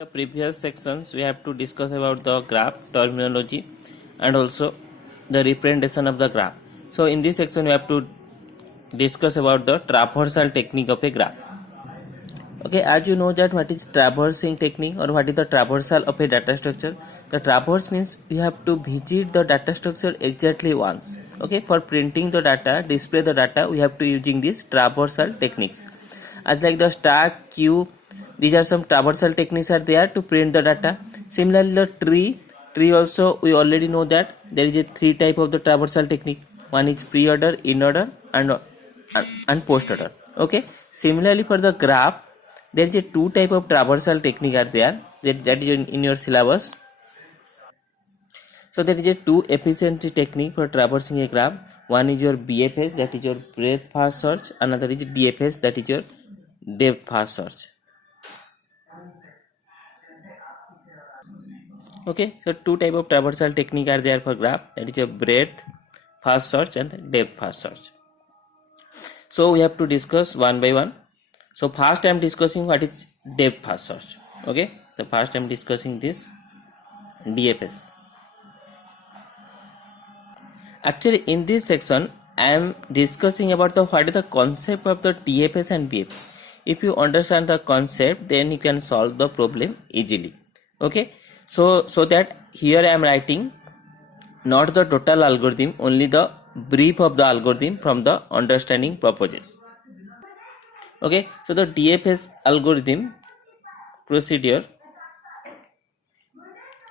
The previous sections we have to discuss about the graph terminology and also the representation of the graph. So in this section we have to discuss about the traversal technique of a graph. Okay, as you know that what is traversing technique or what is the traversal of a data structure. The traverse means we have to visit the data structure exactly once. Okay, for printing the data, display the data, we have to using these traversal techniques. As like the stack, queue, these are some traversal techniques are there to print the data. Similarly, the tree also we already know that there is a three type of the traversal technique. One is pre-order, in-order, and post-order. Okay. Similarly, for the graph, there is a two type of traversal technique are there that is in your syllabus. So there is a two efficiency technique for traversing a graph. One is your BFS, that is your breadth first search. Another is DFS, that is your depth first search. Okay, so two type of traversal technique are there for graph, that is your breadth first search and depth first search. So we have to discuss one by one. So first I am discussing what is depth first search. Okay, so first I am discussing this DFS. Actually in this section I am discussing about the what is the concept of the DFS and BFS. If you understand the concept, then you can solve the problem easily. Okay, so that here I am writing not the total algorithm, only the brief of the algorithm from the understanding purposes. Okay, so the DFS algorithm procedure,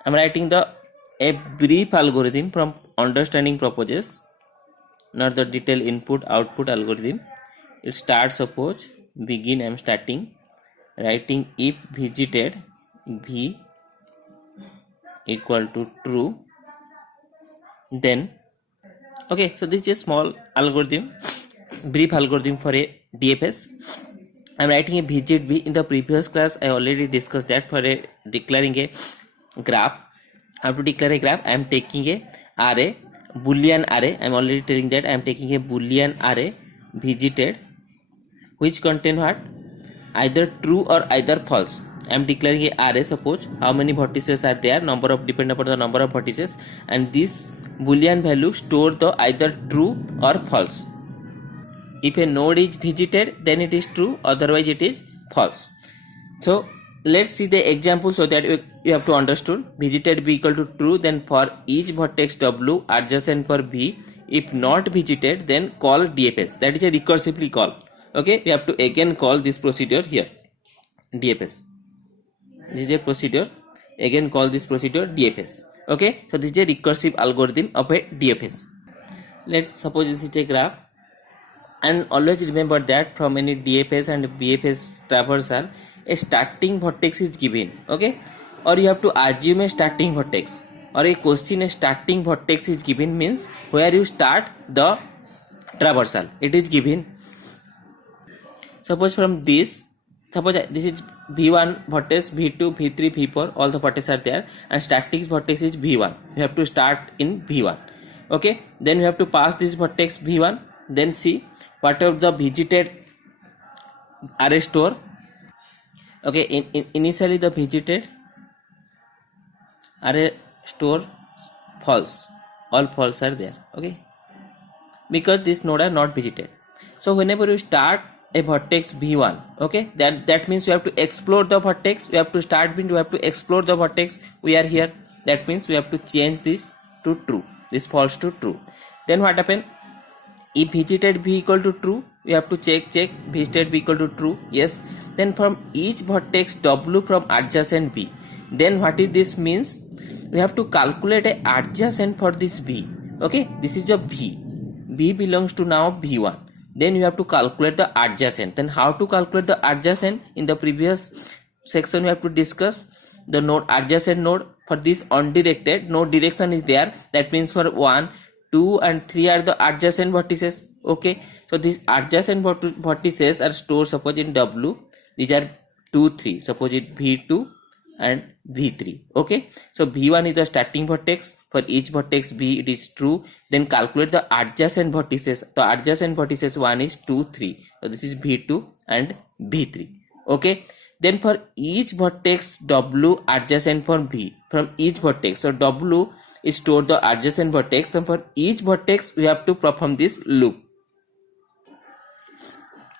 I am writing a brief algorithm from understanding purposes, not the detailed input output algorithm. It starts, suppose begin, I am starting writing if visited v equal to true, then okay, so this is a small algorithm, brief algorithm for a DFS. I am writing a visit v. In the previous class I already discussed that for a declaring a graph. How to declare a graph? I am taking a array, boolean array. I am already telling that I am taking a boolean array visited which contain what? Either true or either false. I am declaring a array, suppose how many vertices are there, number of depend upon the number of vertices, and this boolean value store the either true or false. If a node is visited, then it is true, otherwise it is false. So let's see the example so that you have to understood. Visited v equal to true, then for each vertex w adjacent for v, if not visited, then call DFS. That is a recursively call. Okay, we have to again call this procedure here, DFS. This is a procedure, again call this procedure DFS. Okay, so this is a recursive algorithm of a DFS. Let's suppose this is a graph, and always remember that from any DFS and BFS traversal, a starting vertex is given. Okay, or you have to assume a starting vertex, or a question a starting vertex is given means where you start the traversal, it is given. Suppose from this, suppose this is v1 vertex, v2, v3, v4, all the vertices are there, and starting vertex is v1. You have to start in v1. Okay, then you have to pass this vertex v1, then see what of the visited array store. Okay, initially the visited array store false, all false are there. Okay, because this node are not visited. So whenever you start a vertex v1, okay, that means you have to explore the vertex. We have to start when you have to explore the vertex. We are here, that means we have to change this to true, this false to true. Then what happen? If visited v equal to true, we have to check visited v equal to true, yes. Then from each vertex w from adjacent v, then what is this means? We have to calculate a adjacent for this v. Okay, this is a v belongs to now v1. Then you have to calculate the adjacent. Then how to calculate the adjacent? In the previous section we have to discuss the node, adjacent node. For this undirected, no direction is there, that means for 1, 2 and 3 are the adjacent vertices. Okay, so these adjacent vertices are stored, suppose in w, these are 2, 3, suppose it v2 and v3. Okay, so v1 is the starting vertex, for each vertex v it is true. Then calculate the adjacent vertices. The adjacent vertices, one is 2, 3, so this is v2 and v3. Okay, Then for each vertex W adjacent for V, from each vertex, so W is stored the adjacent vertex, and for each vertex we have to perform this loop.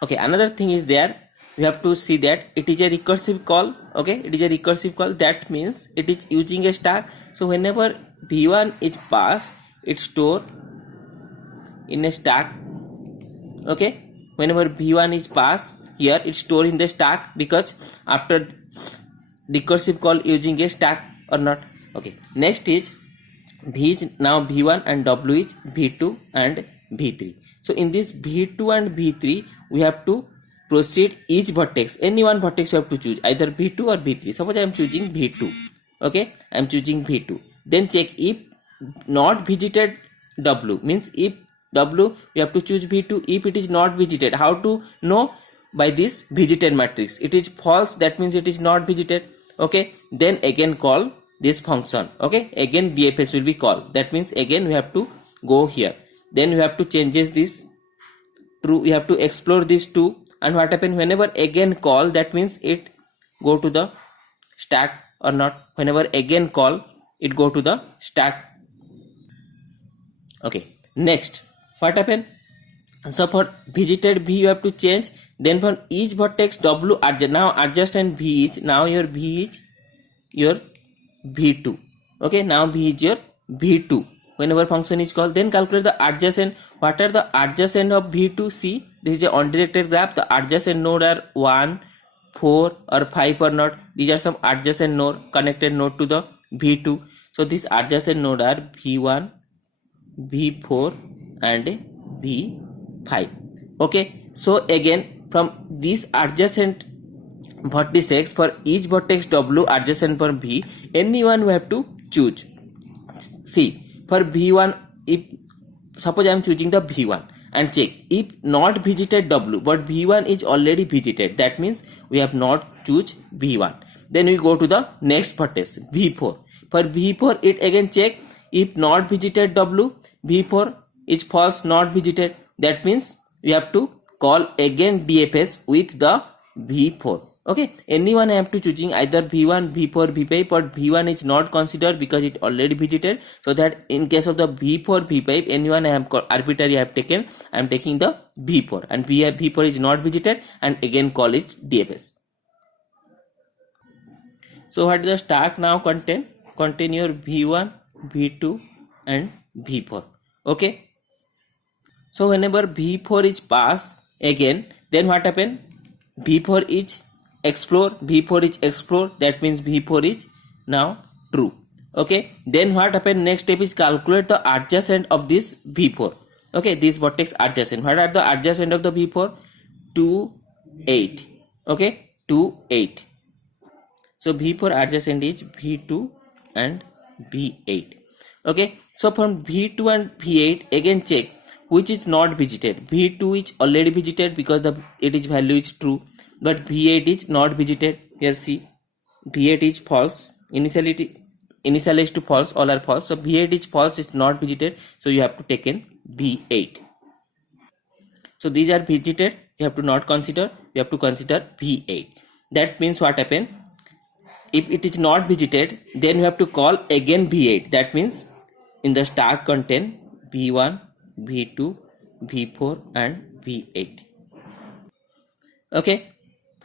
Okay, another thing is there, we have to see that it is a recursive call. Okay, it is a recursive call, that means it is using a stack. So whenever V1 is passed, it store in a stack. Okay, whenever V1 is passed, here it's stored in the stack, because after recursive call using a stack or not. Okay, next is V is now V1 and W is V2 and V3. So in this V2 and V3 we have to proceed each vertex, any one vertex you have to choose, either V2 or V3. Suppose I am choosing V2. Okay, I am choosing V2. Then check if not visited W, means if W we have to choose V2. If it is not visited, how to know? By this visited matrix. It is false, that means it is not visited. Okay, then again call this function. Okay, again DFS will be called, that means again we have to go here. Then we have to changes this true, we have to explore this too. And what happen whenever again call, that means it go to the stack or not. Whenever again call, it go to the stack. Okay, next what happen? So for visited V you have to change. Then for each vertex W adjust, now adjacent V is, now your V is your V2. Okay, now V is your V2 whenever function is called. Then calculate the adjacent. What are the adjacent of V2? See, this is a undirected graph. The adjacent node are 1, 4 or 5 or not. These are some adjacent node, connected node to the V2. So these adjacent node are V1, V4 and V5. Okay, so again from these adjacent vertices, for each vertex W adjacent for V, anyone we have to choose. See, for V1, if suppose I am choosing the V1, and check if not visited W, but V1 is already visited, that means we have not choose V1. Then we go to the next vertex V4. For V4 it again check if not visited W, V4 is false, not visited, that means we have to call again DFS with the V4. Okay, anyone have to choosing either V1, V4, V5, but V1 is not considered because it already visited. So that in case of the V4, V5, anyone I have arbitrary I have taken, I am taking the V4, and V4 is not visited, and again call it DFS. So what is the stack now contain? Contain your V1, V2 and V4. Okay. So whenever V4 is passed again, then what happen? V4 is explore, V4 is explore, that means V4 is now true. Okay, then what happen? Next step is calculate the adjacent of this V4. Okay, this vertex adjacent. What are the adjacent of the V4? 2, 8. Okay, 2, 8. So V4 adjacent is V2 and V8. Okay, so from V2 and V8 again check which is not visited. V2 is already visited because its value is true, but V8 is not visited. Here see, V8 is false. Initialize to false, all are false. So V8 is false, is not visited. So you have to take in V8. So these are visited. You have to not consider. You have to consider V8. That means what happened? If it is not visited, then you have to call again V8. That means in the stack contain V1, V2, V4 and V8. Okay,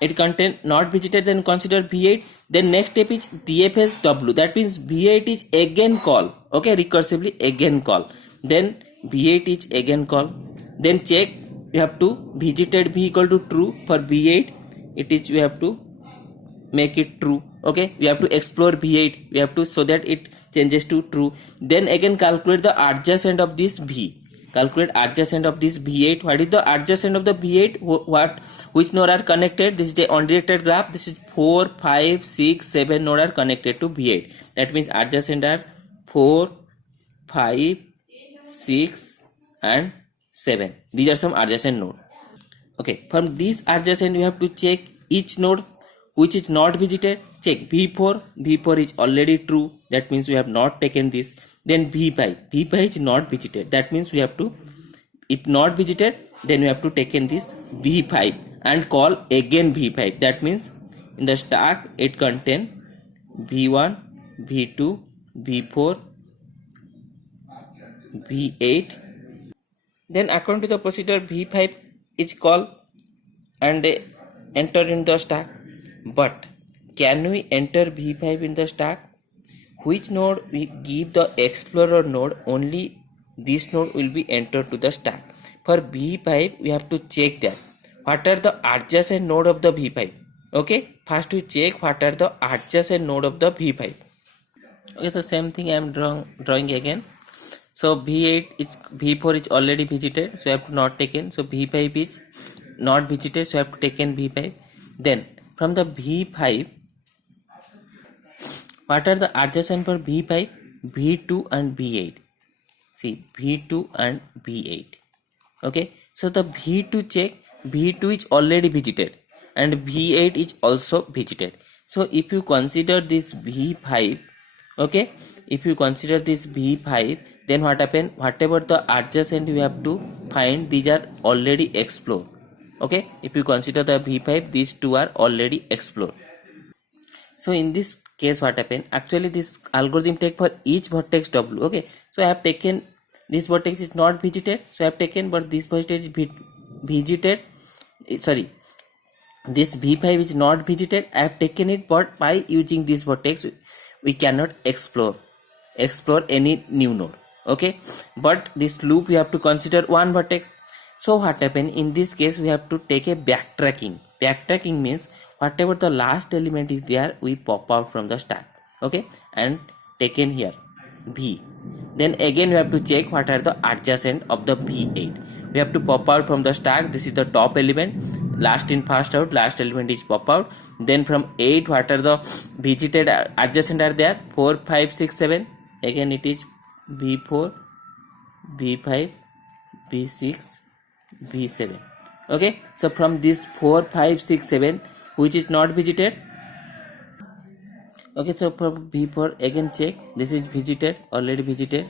it contain not visited, then consider V8. Then next step is DFS W, that means V8 is again call. Okay, recursively again call. Then V8 is again call. Then check, you have to visited V equal to true. For V8 it is, we have to make it true. Okay, we have to explore V8, we have to, so that it changes to true. Then again calculate the adjacent of this V. Calculate adjacent of this V8. What is the adjacent of the V8? Which node are connected? This is a undirected graph. This is 4, 5, 6, 7 node are connected to V8. That means adjacent are 4, 5, 6 and 7. These are some adjacent node. Okay, from these adjacent you have to check each node which is not visited. Check V4. V4 is already true. That means we have not taken this. Then V5. V5 is not visited. That means we have to, if not visited, then we have to take in this V5 and call again V5. That means In the stack, it contains V1, V2, V4, V8. Then according to the procedure, V5 is called and entered in the stack. But can we enter V5 in the stack? Which node we give the explorer node, only this node will be entered to the stack. For V5 we have to check that what are the adjacent node of the V5. Okay, first we check what are the adjacent node of the V5. Okay, the same thing I am drawing again. So V4 is already visited, so I have to not taken. So V5 is not visited, so I have to taken V5. Then from the V5, what are the adjacent for V5? V2 and V8. See, V2 and V8. Okay, so the V2 check, V2 is already visited and V8 is also visited. So if you consider this V5, okay, if you consider this V5, then what happen? Whatever the adjacent you have to find, these are already explored. Okay, if you consider the V5, these two are already explored. So in this case, what happen? Actually, this algorithm take for each vertex W. Okay, so I have taken this vertex is not visited, so I have taken, but this vertex is visited. Sorry, this V5 is not visited. I have taken it, but by using this vertex, we cannot explore any new node. Okay, but this loop we have to consider one vertex. So what happen in this case? We have to take a backtracking. Backtracking means whatever the last element is there, we pop out from the stack. Okay, and taken here V. Then again we have to check what are the adjacent of the V8. We have to pop out from the stack. This is the top element. Last in first out. Last element is pop out. Then from 8, what are the visited adjacent are there? 4, 5, 6, 7. Again it is V4, V5, V6, V7. Okay, so from this 4, 5, 6, 7, which is not visited? Okay, so from V4 again check, this is visited, already visited.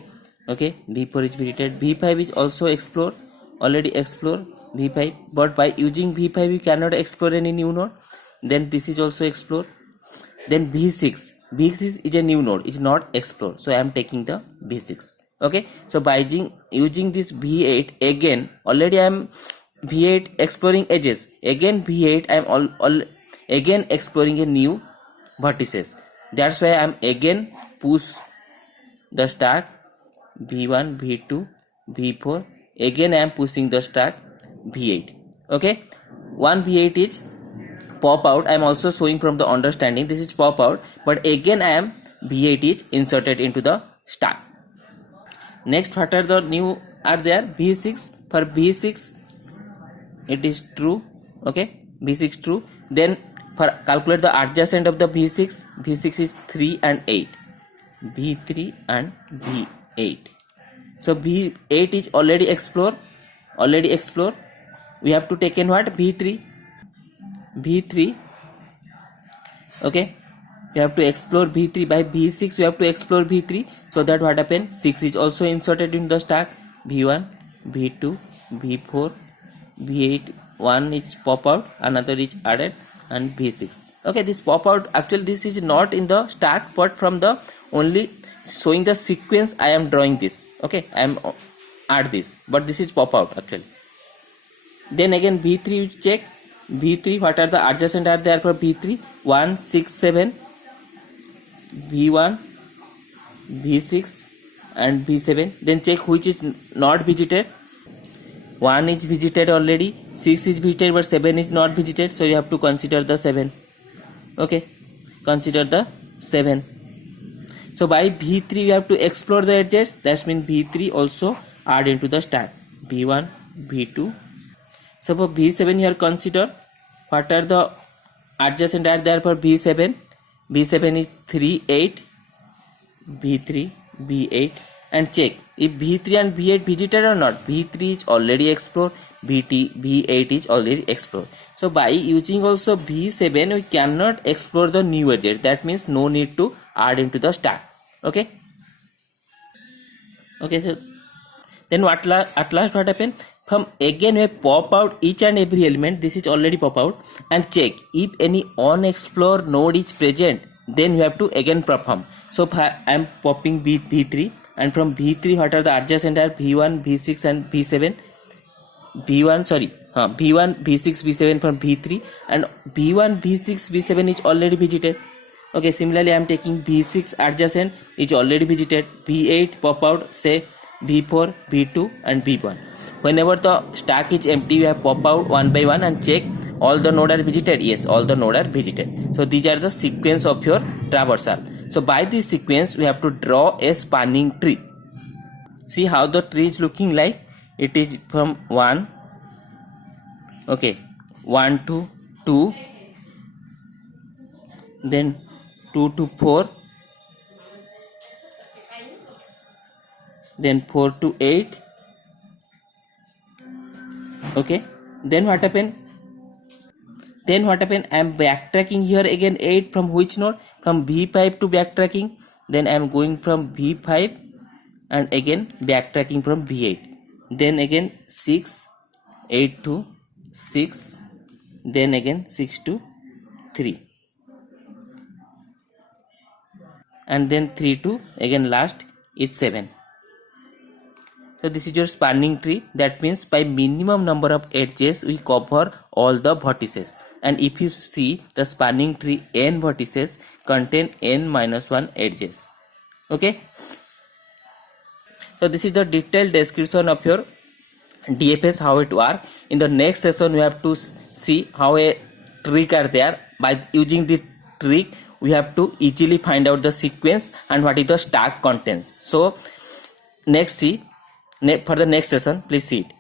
Okay, V4 is visited. V5 is also explored, already explored V5, but by using V5 we cannot explore any new node. Then this is also explored. Then V6 is a new node, it's not explored, so I am taking the V6. Okay, so by using this V8 again, already I am V8 exploring edges. Again V8 I am again exploring a new vertices. That's why I am again push the stack V1, V2, V4. Again I am pushing the stack V8. Okay, one V8 is pop out. I am also showing from the understanding. This is pop out, but again I am V8 is inserted into the stack. Next, what are the new are there? V6. For V6 it is true. Okay, V6 true. Then for calculate the adjacent of the V6 is 3 and 8. V3 and V8. So V8 is already explored. We have to take in what? V3. Okay, we have to explore V3. By V6 we have to explore V3, so that what happens? 6 is also inserted in the stack. V1, V2, V4, V8. One is pop out, another is added, and V6. Okay, this pop out, actually this is not in the stack, but from the only showing the sequence I am drawing this. Okay, I am add this, but this is pop out actually. Then again V3 you check. V3, what are the adjacent are there for V3? 1, 6, 7, V1, V6 and V7. Then check which is not visited. 1 is visited already, 6 is visited, but 7 is not visited, so you have to consider the 7. Okay, consider the 7. So by V3 you have to explore the edges. That means V3 also add into the stack. V1, V2. So for V7 here consider what are the adjacent are there for V7. V7 is 3, 8, V3, V8, and check if V3 and V8 visited or not. V3 is already explored, V8 is already explored. So by using also V7 we cannot explore the new edges. That means no need to add into the stack. Okay, so then at last what happened? From again we pop out each and every element, this is already pop out, and check if any unexplored node is present, then we have to again perform. So I am popping V3, and from V3 what are the adjacent are V1, V6 and V7. V1 V6 V7 from V3, and V1 V6 V7 is already visited. Okay, similarly I am taking V6 adjacent, is already visited. V8 pop out, say V4, V2 and V1. Whenever the stack is empty, you have pop out one by one and check all the node are visited. Yes, all the node are visited. So these are the sequence of your traversal. So by this sequence we have to draw a spanning tree. See how the tree is looking like. It is from 1, okay, 1 to 2, then 2 to 4, then 4 to 8. Okay, then what happened? I am backtracking here again 8 from which node? From V5 to backtracking. Then I am going from V5 and again backtracking from V8. Then again 6, 8 to 6, then again 6 to 3, and then 3 to again last is 7. So this is your spanning tree. That means by minimum number of edges we cover all the vertices, and if you see the spanning tree n vertices contain n-1 edges. Okay, so this is the detailed description of your DFS, how it works. In the next session we have to see how a trick are there. By using the trick we have to easily find out the sequence and what is the stack contents. So next see for the next session, please see it.